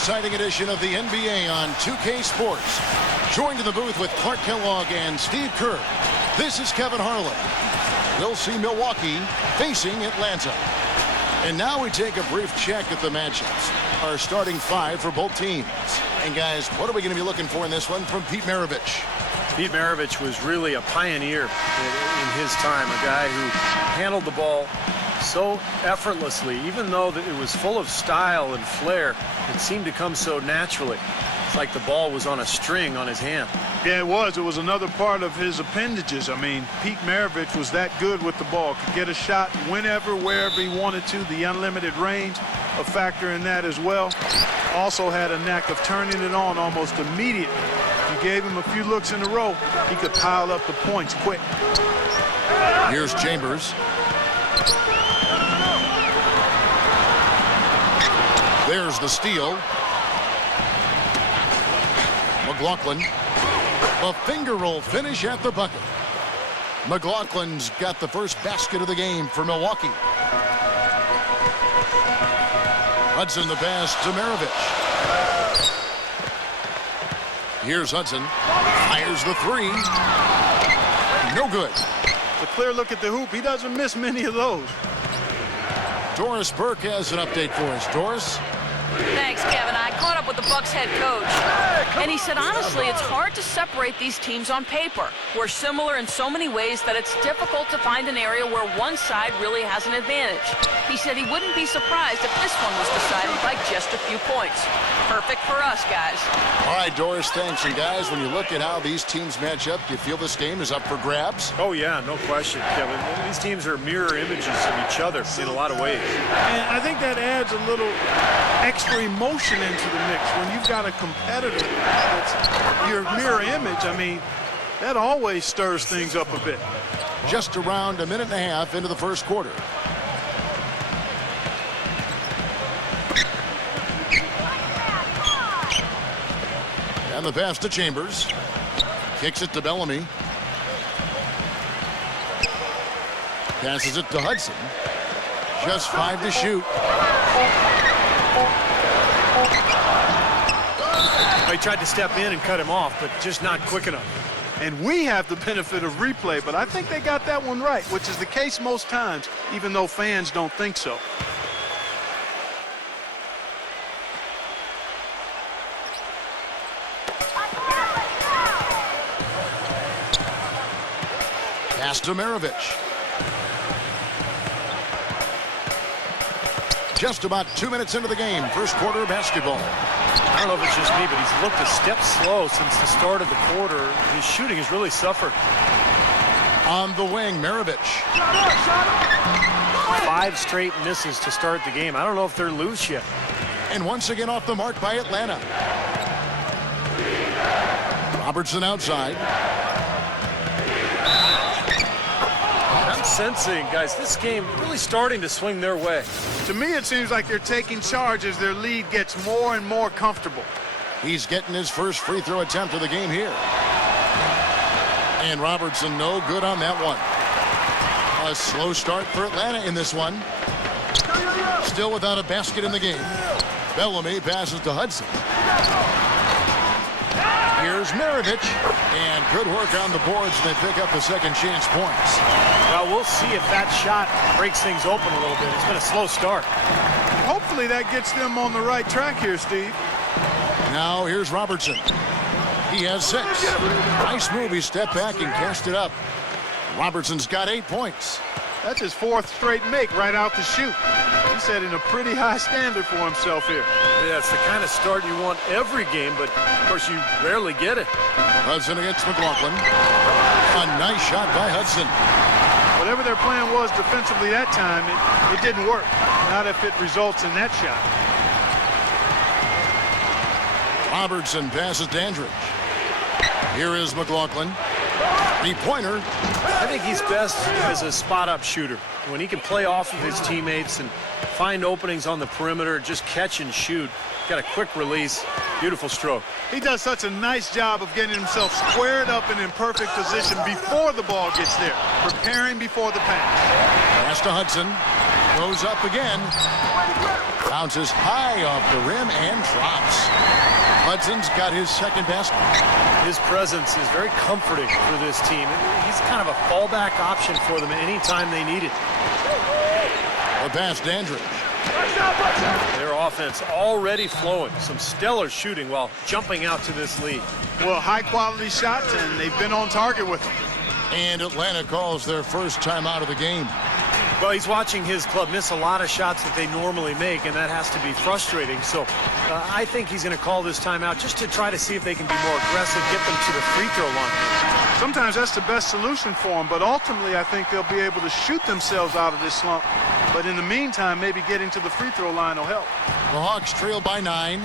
exciting edition of the NBA on 2K Sports. Joined in the booth with Clark Kellogg and Steve Kerr. This is Kevin Harlan. We'll see Milwaukee facing Atlanta. And now we take a brief check at the matchups. Our starting five for both teams. And guys, what are we going to be looking for in this one from Pete Maravich? Pete Maravich was really a pioneer in his time, a guy who handled the ball so effortlessly. Even though it was full of style and flair, it seemed to come so naturally. It's like the ball was on a string on his hand. Yeah, it was. It was another part of his appendages. I mean, Pete Maravich was that good with the ball. Could get a shot whenever, wherever he wanted to. The unlimited range, a factor in that as well. Also had a knack of turning it on almost immediately. If you gave him a few looks in a row, he could pile up the points quick. Here's Chambers. There's the steal. McLaughlin. A finger roll finish at the bucket. McLaughlin's got the first basket of the game for Milwaukee. Hudson the pass to Maravich. Here's Hudson. Fires the three. No good. A clear look at the hoop. He doesn't miss many of those. Doris Burke has an update for us. Doris? Thanks, Kevin. I caught up with the Bucks head coach, and he said, honestly, it's hard to separate these teams on paper. We're similar in so many ways that it's difficult to find an area where one side really has an advantage. He said he wouldn't be surprised if this one was decided by just a few points. Perfect for us, guys. All right, Doris, thanks. And, guys, when you look at how these teams match up, do you feel this game is up for grabs? Oh, yeah, no question, Kevin. These teams are mirror images of each other in a lot of ways. And I think that adds a little extra emotion into the mix. When you've got a competitor that's your mirror image, I mean, that always stirs things up a bit. Just around a minute and a half into the first quarter. And the pass to Chambers. Kicks it to Bellamy. Passes it to Hudson. Just 5 to shoot. He tried to step in and cut him off, but just not quick enough. And we have the benefit of replay, but I think they got that one right, which is the case most times, even though fans don't think so. Pass to Maravich. Just about 2 minutes into the game, first quarter basketball. I don't know if it's just me, but he's looked a step slow since the start of the quarter. His shooting has really suffered. On the wing, Maravich. 5 straight misses to start the game. I don't know if they're loose yet. And once again off the mark by Atlanta. Robertson outside. I'm sensing, guys, this game really starting to swing their way. To me, it seems like they're taking charge as their lead gets more and more comfortable. He's getting his first free throw attempt of the game here. And Robertson no good on that one. A slow start for Atlanta in this one. Still without a basket in the game. Bellamy passes to Hudson. Here's Maravich. And good work on the boards. They pick up the second chance points. Well, we'll see if that shot breaks things open a little bit. It's been a slow start. Hopefully that gets them on the right track here, Steve. Now here's Robertson. He has 6. Nice move. He stepped back and cast it up. Robertson's got 8 points. That's his 4th straight make right out the chute. He's setting a pretty high standard for himself here. Yeah, it's the kind of start you want every game, but of course you rarely get it. Hudson against McLaughlin. A nice shot by Hudson. Whatever their plan was defensively that time, it didn't work. Not if it results in that shot. Robertson passes to Dandridge. Here is McLaughlin. Three-pointer. I think he's best as a spot-up shooter. When he can play off of his teammates and find openings on the perimeter, just catch and shoot. Got a quick release. Beautiful stroke. He does such a nice job of getting himself squared up and in perfect position before the ball gets there. Preparing before the pass. Pass to Hudson. Goes up again. Bounces high off the rim and drops. Hudson's got his second basket. His presence is very comforting for this team. He's kind of a fallback option for them anytime they need it. The pass, Dandridge. Their offense already flowing. Some stellar shooting while jumping out to this lead. Well, high-quality shots, and they've been on target with them. And Atlanta calls their first timeout of the game. Well, he's watching his club miss a lot of shots that they normally make, and that has to be frustrating. So I think he's going to call this timeout just to try to see if they can be more aggressive, get them to the free throw line. Sometimes that's the best solution for them, but ultimately I think they'll be able to shoot themselves out of this slump. But in the meantime, maybe getting to the free throw line will help. The Hawks trail by 9.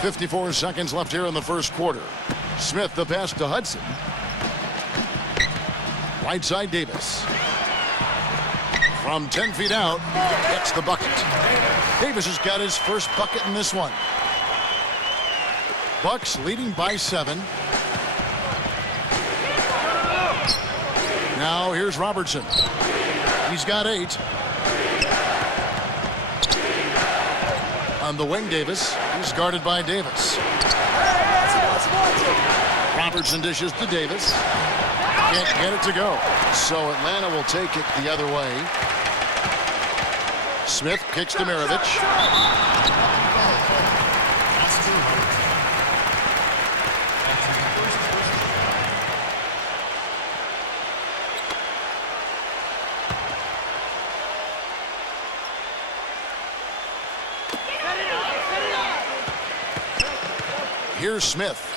54 seconds left here in the first quarter. Smith the pass to Hudson. Right side Davis. From 10 feet out, gets the bucket. Davis has got his first bucket in this one. Bucks leading by 7. Now here's Robertson. He's got 8. On the wing, Davis. He's guarded by Davis. Robertson dishes to Davis. Can't get it to go. So Atlanta will take it the other way. Smith kicks to Mirovic. Here's Smith.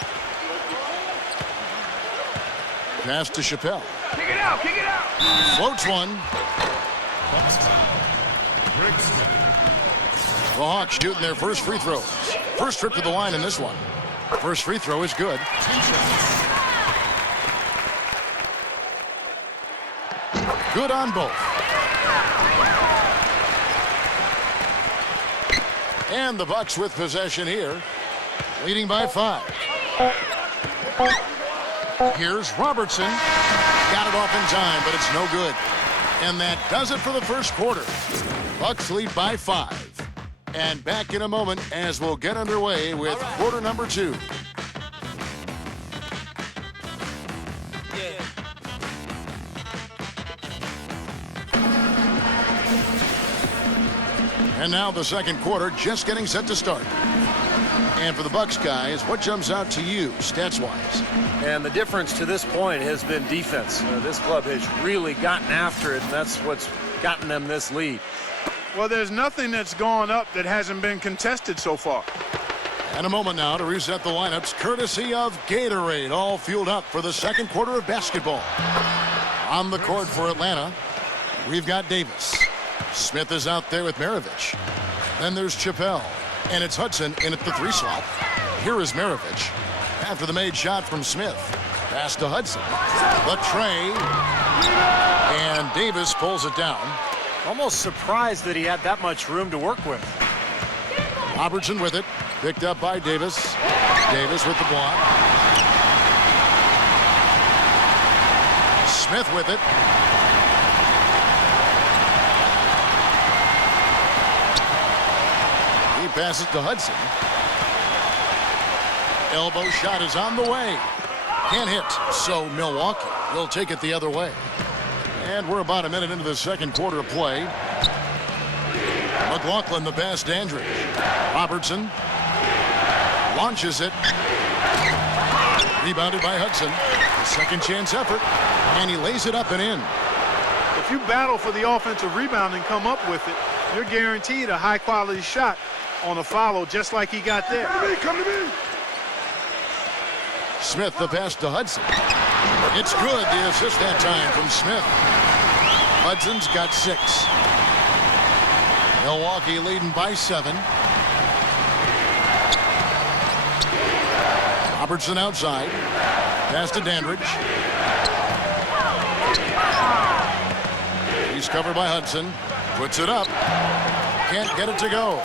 Pass to Chappelle. Kick it out, kick it out. Floats one. The Hawks shooting their first free throws. First trip to the line in this one. First free throw is good. Good on both. And the Bucks with possession here, leading by 5. Here's Robertson. Got it off in time, but it's no good. And that does it for the first quarter. Bucks lead by 5. And back in a moment as we'll get underway with quarter number 2. And now the second quarter just getting set to start. And for the Bucks guys, what jumps out to you stats-wise? And the difference to this point has been defense. This club has really gotten after it, and that's what's gotten them this lead. Well, there's nothing that's gone up that hasn't been contested so far. And a moment now to reset the lineups, courtesy of Gatorade, all fueled up for the second quarter of basketball. On the court for Atlanta, we've got Davis. Smith is out there with Mirovic. Then there's Chappelle. And it's Hudson in at the 3 slot. Here is Mirovic. After the made shot from Smith. Pass to Hudson. The tray. And Davis pulls it down. Almost surprised that he had that much room to work with. Robertson with it. Picked up by Davis. Davis with the block. Smith with it. Passes to Hudson. Elbow shot is on the way. Can't hit, so Milwaukee will take it the other way. And we're about a minute into the second quarter of play. McLaughlin the pass, Dandridge. Robertson launches it. Rebounded by Hudson. Second chance effort, and he lays it up and in. If you battle for the offensive rebound and come up with it, you're guaranteed a high-quality shot on a follow, just like he got there. Come to me. Smith the pass to Hudson. It's good, the assist that time from Smith. Hudson's got 6. Milwaukee leading by 7. Robertson outside. Pass to Dandridge. He's covered by Hudson. Puts it up. Can't get it to go.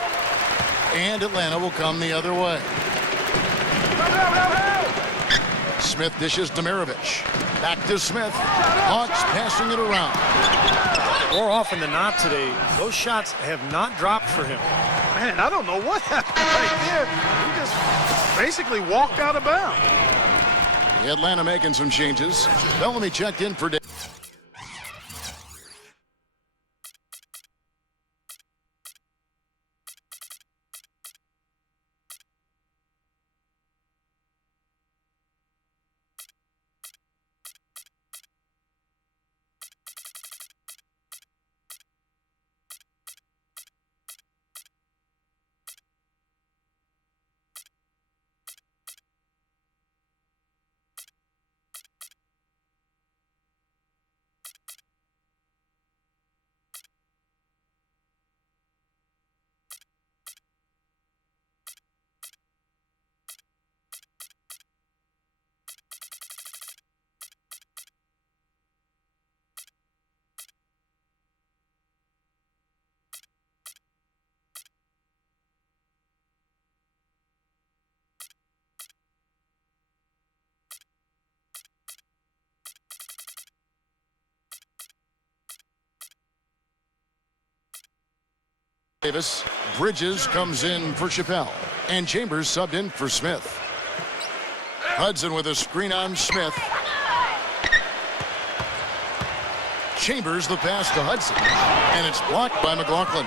And Atlanta will come the other way. Smith dishes to Mirovic. Back to Smith. Hawks passing it around. more often than not today, those shots have not dropped for him. Man, I don't know what happened right there. He just basically walked out of bounds. Atlanta making some changes. Bellamy checked in for Davis. Bridges comes in for Chappelle, and Chambers subbed in for Smith. Hudson with a screen on Smith. Chambers the pass to Hudson, and it's blocked by McLaughlin.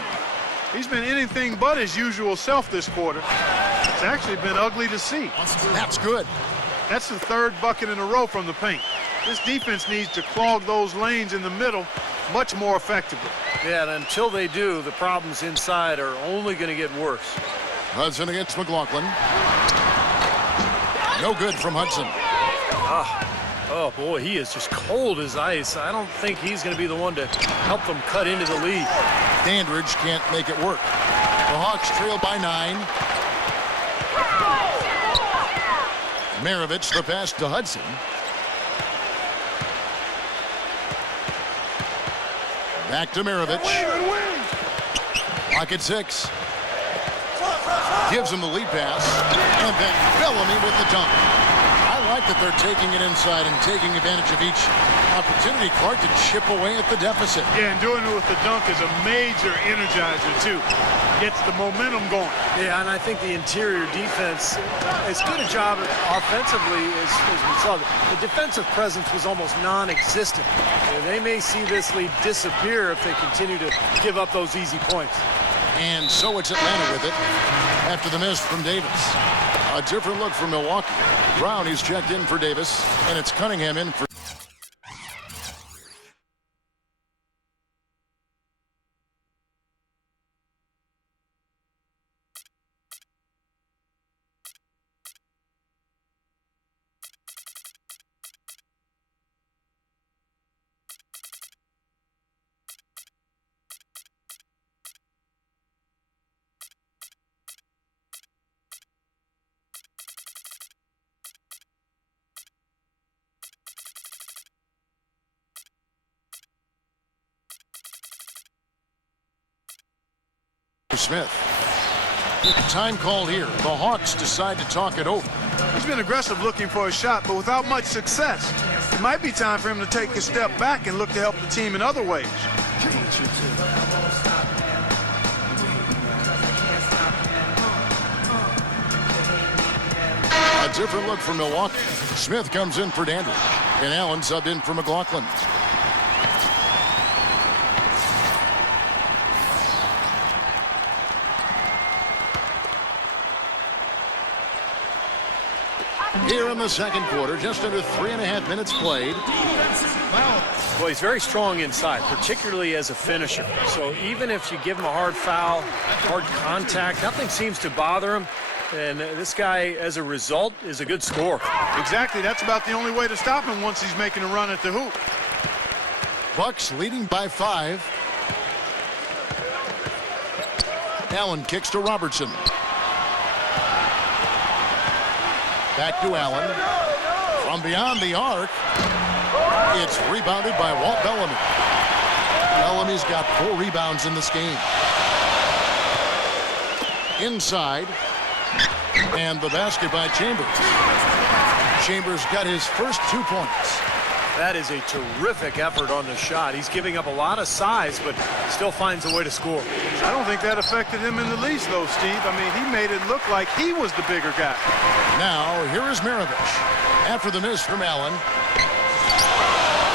He's been anything but his usual self this quarter. It's actually been ugly to see. That's good. That's the third bucket in a row from the paint. This defense needs to clog those lanes in the middle much more effectively. Yeah, and until they do, the problems inside are only going to get worse. Hudson against McLaughlin. No good from Hudson. Oh, boy, he is just cold as ice. I don't think he's going to be the one to help them cut into the lead. Dandridge can't make it work. The Hawks trail by 9. Maravich the pass to Hudson. Back to Maravich. Pocket 6. Gives him the lead pass. And then Bellamy with the dunk. I like that they're taking it inside and taking advantage of each opportunity, Clark, to chip away at the deficit. Yeah, and doing it with the dunk is a major energizer, too. Gets the momentum going. Yeah, and I think the interior defense, as good a job offensively as we saw. The defensive presence was almost non-existent. They may see this lead disappear if they continue to give up those easy points. And so it's Atlanta with it after the miss from Davis. A different look from Milwaukee. Brown is checked in for Davis, and it's Cunningham in for Smith. Time called here. The Hawks decide to talk it over. He's been aggressive looking for a shot, but without much success. It might be time for him to take a step back and look to help the team in other ways. A different look for Milwaukee. Smith comes in for Dandridge, and Allen subbed in for McLaughlin. Here in the second quarter, just under 3.5 minutes played. Well, he's very strong inside, particularly as a finisher. So even if you give him a hard foul, hard contact, nothing seems to bother him. And this guy, as a result, is a good scorer. Exactly. That's about the only way to stop him once he's making a run at the hoop. Bucks leading by 5. Allen kicks to Robertson. Back to Allen. From beyond the arc, it's rebounded by Walt Bellamy. Bellamy's got 4 rebounds in this game. Inside, and the basket by Chambers. Chambers got his first 2 points. That is a terrific effort on the shot. He's giving up a lot of size, but still finds a way to score. I don't think that affected him in the least, though, Steve. I mean, he made it look like he was the bigger guy. Now, here is Maravich. After the miss from Allen.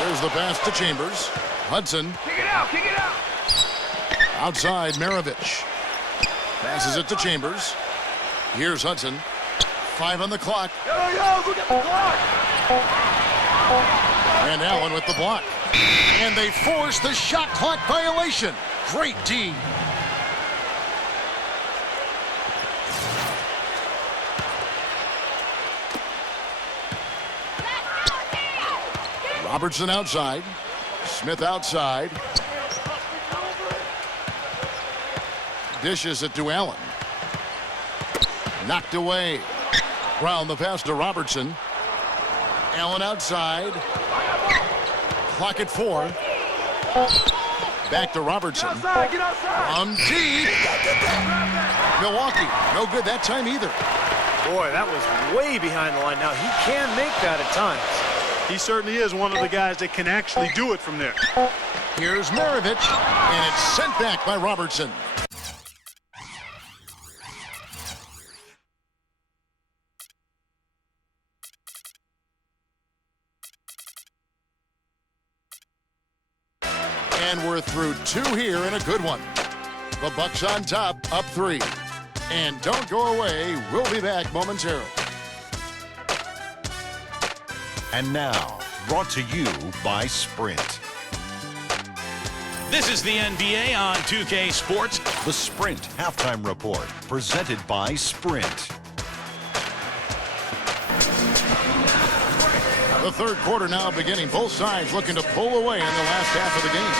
There's the pass to Chambers. Hudson. Kick it out, kick it out. Outside, Maravich. Passes it to Chambers. Here's Hudson. 5 on the clock. Yo, look at the clock. And Allen with the block. And they force the shot clock violation. Great D. Robertson outside. Smith outside. Dishes it to Allen. Knocked away. Brown the pass to Robertson. Allen outside. Clock at 4. Back to Robertson. Get outside. On deep. Milwaukee. No good that time either. Boy, that was way behind the line. Now, he can make that at times. He certainly is one of the guys that can actually do it from there. Here's Maravich. And it's sent back by Robertson. And we're through 2 here in a good one. The Bucks on top, up 3. And don't go away. We'll be back momentarily. And now, brought to you by Sprint. This is the NBA on 2K Sports. The Sprint Halftime Report, presented by Sprint. The third quarter now beginning. Both sides looking to pull away in the last half of the game.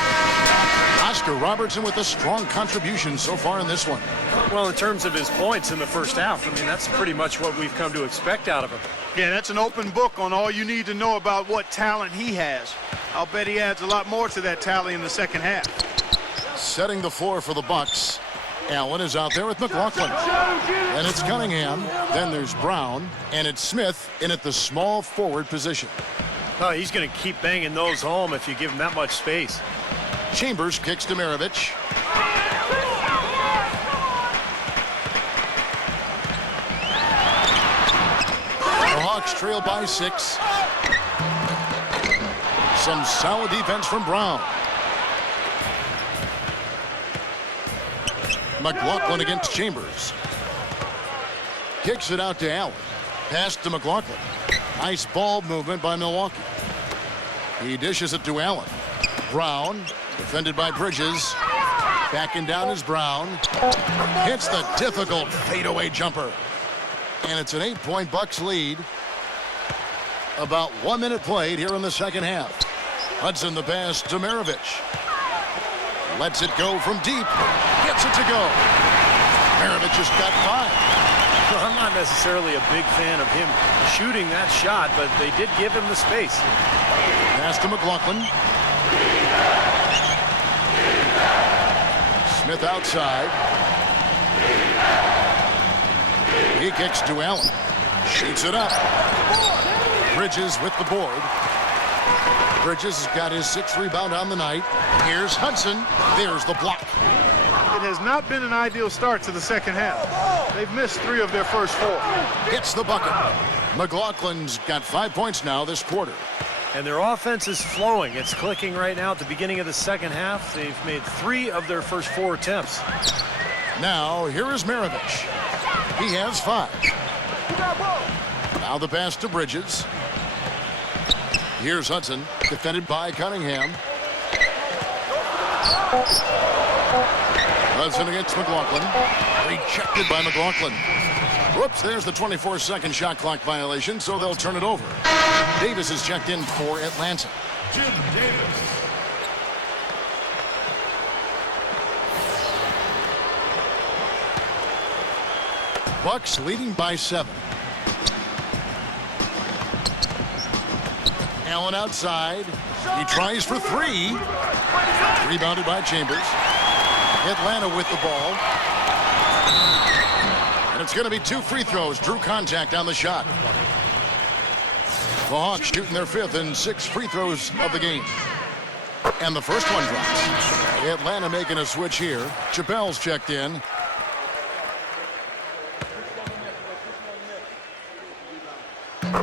Oscar Robertson with a strong contribution so far in this one. Well, in terms of his points in the first half, I mean, that's pretty much what we've come to expect out of him. Yeah, that's an open book on all you need to know about what talent he has. I'll bet he adds a lot more to that tally in the second half. Setting the floor for the Bucks. Allen is out there with McLaughlin. And it's Cunningham. Then there's Brown. And it's Smith in at the small forward position. Oh, he's going to keep banging those home if you give him that much space. Chambers kicks to Maravich. The Hawks trail by 6. Some solid defense from Brown. McLaughlin against Chambers. Kicks it out to Allen. Pass to McLaughlin. Nice ball movement by Milwaukee. He dishes it to Allen. Brown, defended by Bridges. Backing down is Brown. Hits the difficult fadeaway jumper. And it's an 8-point Bucks lead. About 1 minute played here in the second half. Hudson the pass to Maravich. Lets it go from deep. Gets it to go. Maravich has got 5. Well, I'm not necessarily a big fan of him shooting that shot, but they did give him the space. Pass to McLaughlin. Smith outside. He kicks to Allen. Shoots it up. Bridges with the board. Bridges has got his 6th rebound on the night. Here's Hudson. There's the block. It has not been an ideal start to the second half. They've missed 3 of their first 4. Gets the bucket. McLaughlin's got 5 points now this quarter. And their offense is flowing. It's clicking right now at the beginning of the second half. They've made 3 of their first 4 attempts. Now, here is Maravich. He has 5. Now the pass to Bridges. Here's Hudson, defended by Cunningham. Hudson against McLaughlin. Rejected by McLaughlin. Whoops, there's the 24-second shot clock violation, so they'll turn it over. Davis is checked in for Atlanta. Jim Davis. Bucks leading by 7. Allen outside. He tries for 3. Rebounded by Chambers. Atlanta with the ball. And it's going to be 2 free throws. Drew contact on the shot. The Hawks shooting their 5th and 6th free throws of the game. And the first one drops. Atlanta making a switch here. Chappelle's checked in.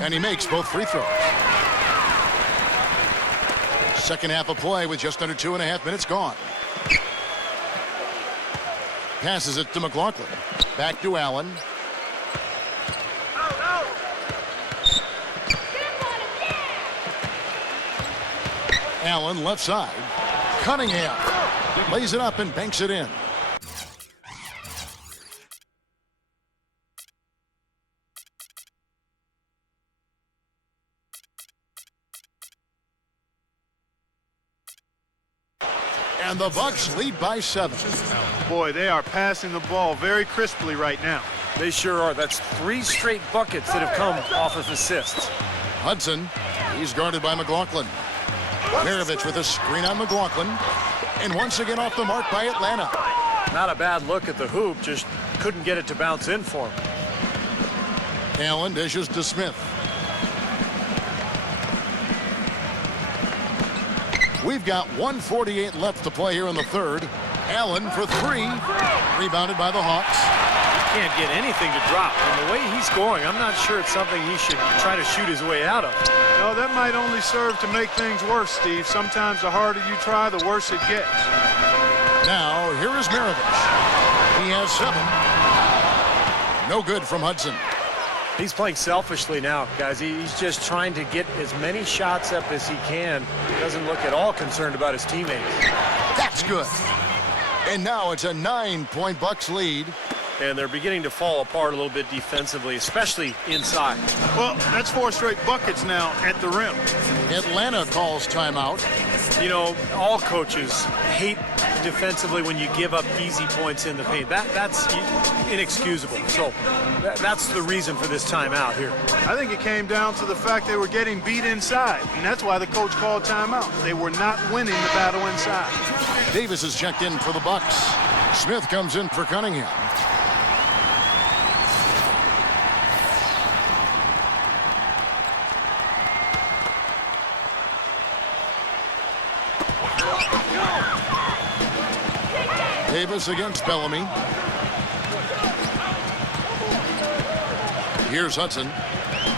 And he makes both free throws. Second half of play with just under 2.5 minutes gone. Passes it to McLaughlin. Back to Allen. Allen left side. Cunningham lays it up and banks it in. And the Bucks lead by 7. Boy, they are passing the ball very crisply right now. They sure are. That's 3 straight buckets that have come off of assists. Hudson, he's guarded by McLaughlin. Maravich with a screen on McLaughlin. And once again off the mark by Atlanta. Not a bad look at the hoop, just couldn't get it to bounce in for him. Allen dishes to Smith. We've got 1:48 left to play here in the third. Allen for 3. Rebounded by the Hawks. He can't get anything to drop. And the way he's scoring, I'm not sure it's something he should try to shoot his way out of. No, that might only serve to make things worse, Steve. Sometimes the harder you try, the worse it gets. Now, here is Maravich. He has 7. No good from Hudson. He's playing selfishly now, guys. He's just trying to get as many shots up as he can. Doesn't look at all concerned about his teammates. That's good. And now it's a 9-point Bucks lead. And they're beginning to fall apart a little bit defensively, especially inside. Well, that's 4 straight buckets now at the rim. Atlanta calls timeout. You know, all coaches hate defensively when you give up easy points in the paint. That's inexcusable. So that's the reason for this timeout here. I think it came down to the fact they were getting beat inside, and that's why the coach called timeout. They were not winning the battle inside. Davis is checked in for the Bucks. Smith comes in for Cunningham. Davis against Bellamy. Here's Hudson.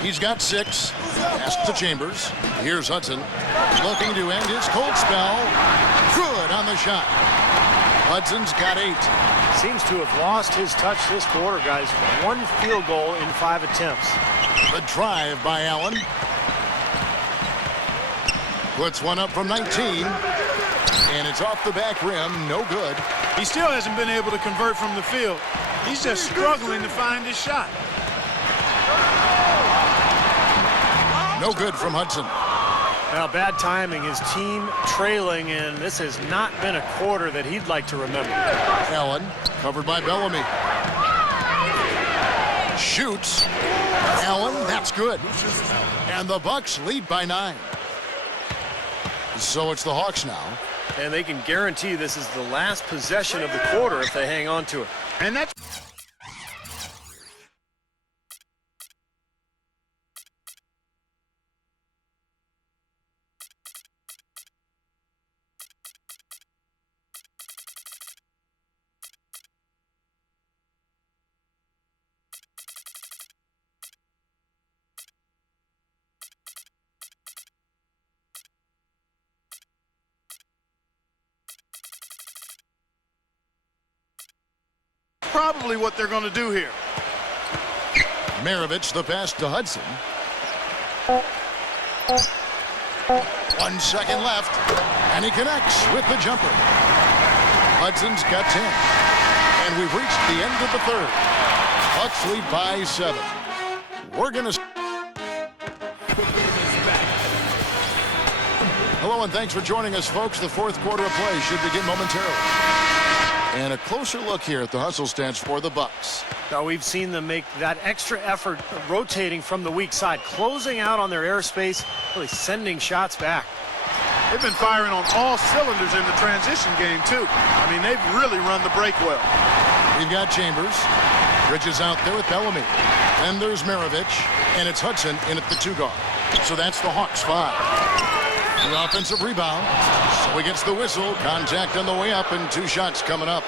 He's got 6. Pass to Chambers. Here's Hudson. Looking to end his cold spell. Good on the shot. Hudson's got 8. Seems to have lost his touch this quarter, guys. 1 field goal in 5 attempts. The drive by Allen. Puts one up from 19. And it's off the back rim. No good. He still hasn't been able to convert from the field. He's just struggling to find his shot. No good from Hudson. Now, bad timing. His team trailing, and this has not been a quarter that he'd like to remember. Allen, covered by Bellamy. Shoots. Allen, that's good. And the Bucks lead by 9. So it's the Hawks now. And they can guarantee this is the last possession of the quarter if they hang on to it. And that's probably what they're going to do here. Maravich, the pass to Hudson. 1 second left, and he connects with the jumper. Hudson's got 10. And we've reached the end of the third. Bucks lead by 7. We're going to... Hello, and thanks for joining us, folks. The fourth quarter of play should begin momentarily. And a closer look here at the hustle stats for the Bucks. Now we've seen them make that extra effort rotating from the weak side, closing out on their airspace, really sending shots back. They've been firing on all cylinders in the transition game, too. I mean, they've really run the break well. We've got Chambers. Bridges out there with Bellamy. Then there's Maravich, and it's Hudson in at the 2 guard. So that's the Hawks 5. The offensive rebound. So he gets the whistle. Contact on the way up and 2 shots coming up.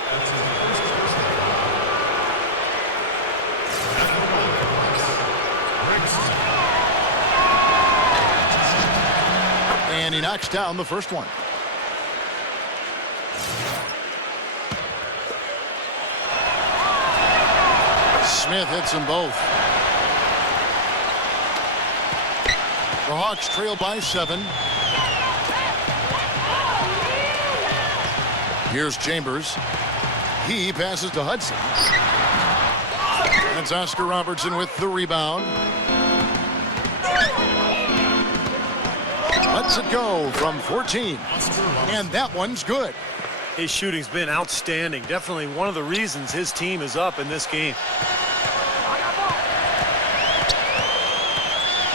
And he knocks down the first one. Smith hits them both. The Hawks trail by 7. Here's Chambers. He passes to Hudson. That's Oscar Robertson with the rebound. Lets it go from 14. And that one's good. His shooting's been outstanding. Definitely one of the reasons his team is up in this game.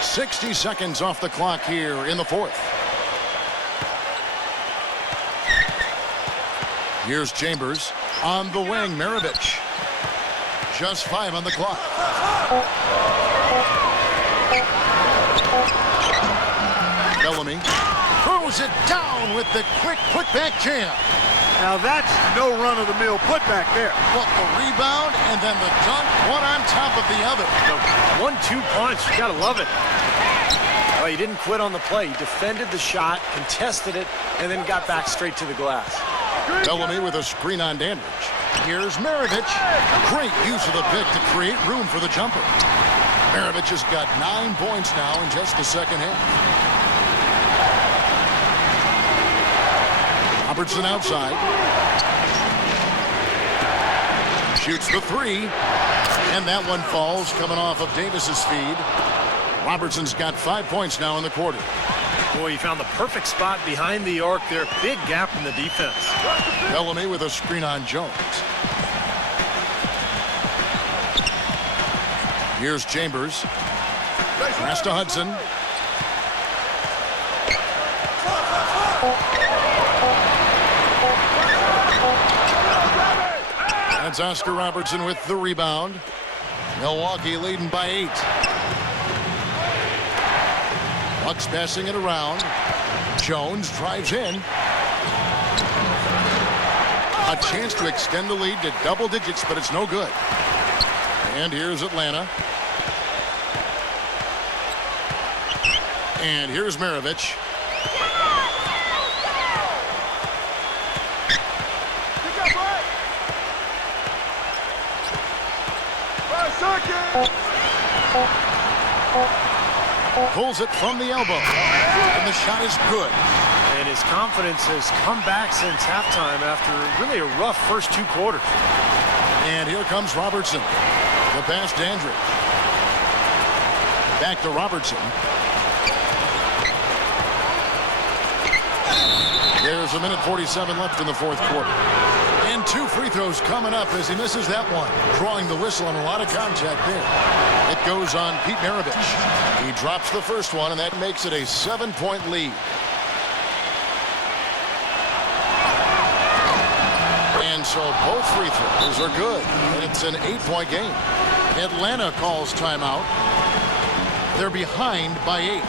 60 seconds off the clock here in the 4th. Here's Chambers on the wing. Maravich. Just 5 on the clock. Bellamy throws it down with the quick putback jam. Now that's no run-of-the-mill putback there. Well, the rebound and then the dunk, one on top of the other. The 1-2 punch, you gotta love it. Oh, he didn't quit on the play. He defended the shot, contested it, and then got back straight to the glass. Bellamy with a screen on Dandridge. Here's Maravich. Great use of the pick to create room for the jumper. Maravich has got 9 points now in just the second half. Robertson outside. Shoots the 3. And that one falls coming off of Davis's feed. Robertson's got 5 points now in the quarter. Boy, he found the perfect spot behind the arc there. Big gap in the defense. Bellamy with a screen on Jones. Here's Chambers. Pass to Hudson. That's Oscar Robertson with the rebound. Milwaukee leading by 8. Bucks passing it around. Jones drives in. A chance to extend the lead to double digits, but it's no good. And here's Atlanta. And here's Maravich. Pulls it from the elbow. And the shot is good. And his confidence has come back since halftime after really a rough first 2 quarters. And here comes Robertson. The pass to Dandridge. Back to Robertson. There's 1:47 left in the 4th quarter. And 2 free throws coming up as he misses that one. Drawing the whistle and a lot of contact there. It goes on Pete Maravich. He drops the first one, and that makes it a 7-point lead. And so both free throws are good. And it's an 8-point game. Atlanta calls timeout. They're behind by 8.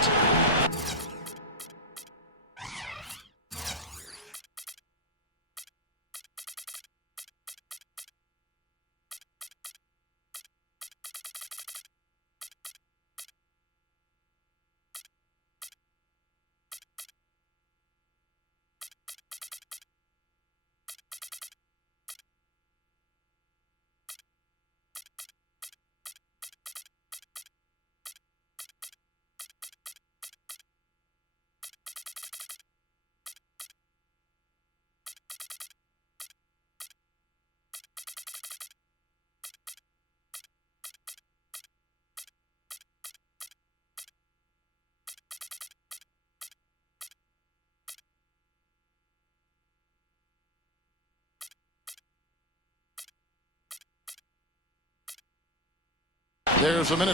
There's 1:47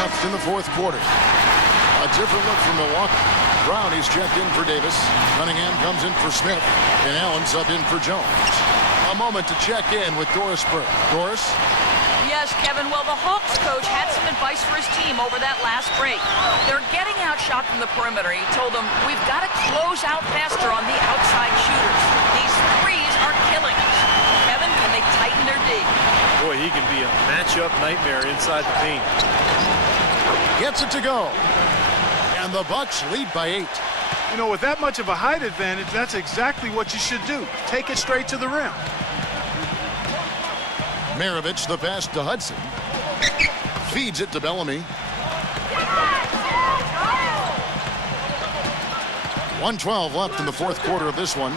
left in the 4th quarter. A different look from Milwaukee. Brown, he's checked in for Davis. Cunningham comes in for Smith. And Allen subbed in for Jones. A moment to check in with Doris Burke. Doris? Yeah, Yes, Kevin. Well, the Hawks coach had some advice for his team over that last break. They're getting outshot from the perimeter. He told them, we've got to close out faster on the outside shooters. These threes are killing us. Kevin, can they tighten their D? Boy, he can be a matchup nightmare inside the paint. Gets it to go. And the Bucks lead by 8. You know, with that much of a height advantage, that's exactly what you should do. Take it straight to the rim. Maravich the pass to Hudson. Feeds it to Bellamy. 1:12 left in the fourth quarter of this one.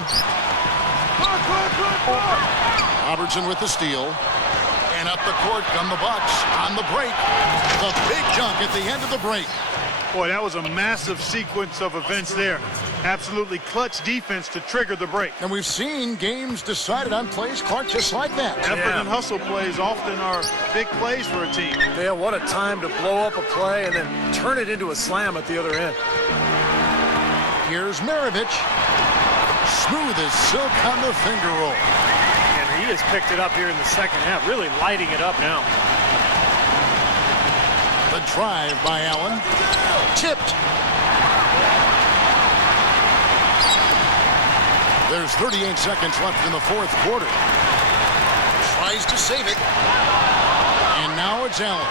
Robertson with the steal. And up the court come the Bucks on the break. The big dunk at the end of the break. Boy, that was a massive sequence of events there. Absolutely clutch defense to trigger the break. And we've seen games decided on plays, Clark, just like that. Effort and hustle plays often are big plays for a team. Yeah, what a time to blow up a play and then turn it into a slam at the other end. Here's Maravich. Smooth as silk on the finger roll. And he has picked it up here in the second half, really lighting it up now. The drive by Allen. Tipped. There's 38 seconds left in the fourth quarter. Tries to save it. And now it's Allen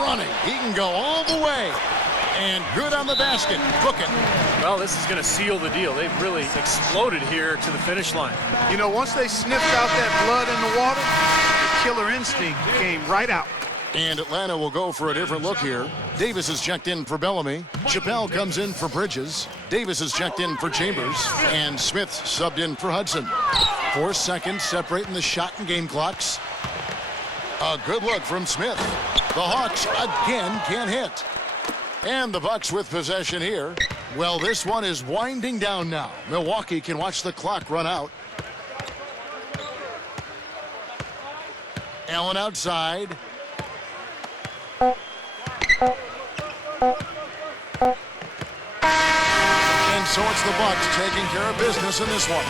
running. He can go all the way. And good on the basket. Cooking. Well, this is going to seal the deal. They've really exploded here to the finish line. You know, once they sniffed out that blood in the water, the killer instinct came right out. And Atlanta will go for a different look here. Davis is checked in for Bellamy. Chappelle comes in for Bridges. Davis is checked in for Chambers. And Smith subbed in for Hudson. 4 seconds separating the shot and game clocks. A good look from Smith. The Hawks again can't hit. And the Bucks with possession here. Well, this one is winding down now. Milwaukee can watch the clock run out. Allen outside. And so it's the Bucks taking care of business in this one.